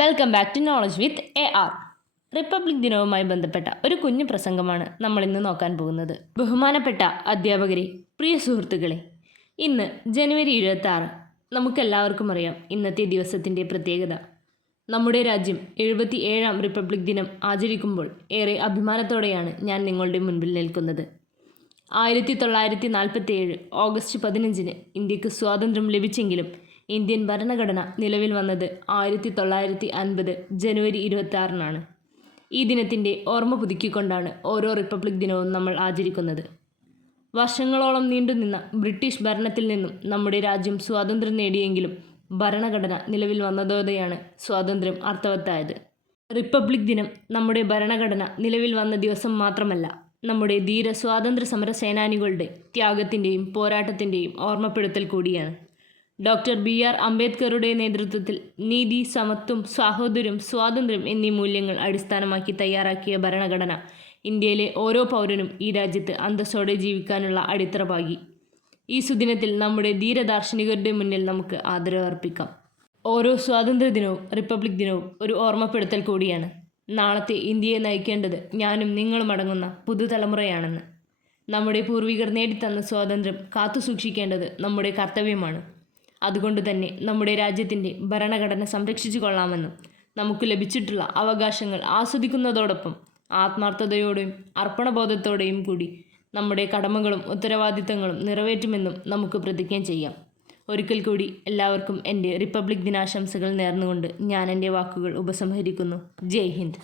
Welcome back to knowledge with AR. Republic ദിനവുമായി ബന്ധപ്പെട്ട ഒരു കുഞ്ഞു പ്രസംഗമാണ് നമ്മൾ ഇന്ന് നോക്കാൻ പോകുന്നത്. ബഹുമാനപ്പെട്ട അധ്യാപകരെ, പ്രിയ സുഹൃത്തുക്കളെ, ഇന്ന് ജനുവരി 26. നമുക്കെല്ലാവർക്കും അറിയാം ഇന്നത്തെ ദിവസത്തിൻ്റെ പ്രത്യേകത. നമ്മുടെ രാജ്യം 77ാം റിപ്പബ്ലിക് ദിനം ആചരിക്കുമ്പോൾ ഏറെ അഭിമാനത്തോടെയാണ് ഞാൻ നിങ്ങളുടെ മുൻപിൽ നിൽക്കുന്നത്. 1947 ഓഗസ്റ്റ് 15 ഇന്ത്യക്ക് സ്വാതന്ത്ര്യം ലഭിച്ചെങ്കിലും ഇന്ത്യൻ ഭരണഘടന നിലവിൽ വന്നത് 1950 ജനുവരി 26 ഈ ദിനത്തിൻ്റെ ഓർമ്മ പുതുക്കിക്കൊണ്ടാണ് ഓരോ റിപ്പബ്ലിക് ദിനവും നമ്മൾ ആചരിക്കുന്നത്. വർഷങ്ങളോളം നീണ്ടുനിന്ന ബ്രിട്ടീഷ് ഭരണത്തിൽ നിന്നും നമ്മുടെ രാജ്യം സ്വാതന്ത്ര്യം നേടിയെങ്കിലും ഭരണഘടന നിലവിൽ വന്നതോടെയാണ് സ്വാതന്ത്ര്യം അർത്ഥവത്തായത്. റിപ്പബ്ലിക് ദിനം നമ്മുടെ ഭരണഘടന നിലവിൽ വന്ന ദിവസം മാത്രമല്ല, നമ്മുടെ ധീര സ്വാതന്ത്ര്യ സമര സേനാനികളുടെ ത്യാഗത്തിൻ്റെയും പോരാട്ടത്തിൻ്റെയും ഓർമ്മപ്പെടുത്തൽ കൂടിയാണ്. ഡോക്ടർ BR അംബേദ്കറുടെ നേതൃത്വത്തിൽ നീതി, സമത്വം, സാഹോദര്യം, സ്വാതന്ത്ര്യം എന്നീ മൂല്യങ്ങൾ അടിസ്ഥാനമാക്കി തയ്യാറാക്കിയ ഭരണഘടന ഇന്ത്യയിലെ ഓരോ പൗരനും ഈ രാജ്യത്ത് അന്തസ്സോടെ ജീവിക്കാനുള്ള അടിത്തറ പാകി. ഈ സുദിനത്തിൽ നമ്മുടെ ധീരദാർശനികരുടെ മുന്നിൽ നമുക്ക് ആദരവ് അർപ്പിക്കാം. ഓരോ സ്വാതന്ത്ര്യ ദിനവും റിപ്പബ്ലിക് ദിനവും ഒരു ഓർമ്മപ്പെടുത്തൽ കൂടിയാണ്. നാളത്തെ ഇന്ത്യയെ നയിക്കേണ്ടത് ഞാനും നിങ്ങളും അടങ്ങുന്ന പുതുതലമുറയാണെന്ന്. നമ്മുടെ പൂർവികർ നേടിത്തന്ന സ്വാതന്ത്ര്യം കാത്തുസൂക്ഷിക്കേണ്ടത് നമ്മുടെ കർത്തവ്യമാണ്. അതുകൊണ്ട് തന്നെ നമ്മുടെ രാജ്യത്തിൻ്റെ ഭരണഘടന സംരക്ഷിച്ചു കൊള്ളാമെന്നും നമുക്ക് ലഭിച്ചിട്ടുള്ള അവകാശങ്ങൾ ആസ്വദിക്കുന്നതോടൊപ്പം ആത്മാർത്ഥതയോടെയും അർപ്പണബോധത്തോടെയും കൂടി നമ്മുടെ കടമകളും ഉത്തരവാദിത്തങ്ങളും നിറവേറ്റുമെന്നും നമുക്ക് പ്രതിജ്ഞ ചെയ്യാം. ഒരിക്കൽ കൂടി എല്ലാവർക്കും എൻ്റെ റിപ്പബ്ലിക് ദിനാശംസകൾ നേർന്നുകൊണ്ട് ഞാൻ എൻ്റെ വാക്കുകൾ ഉപസംഹരിക്കുന്നു. ജയ് ഹിന്ദ്.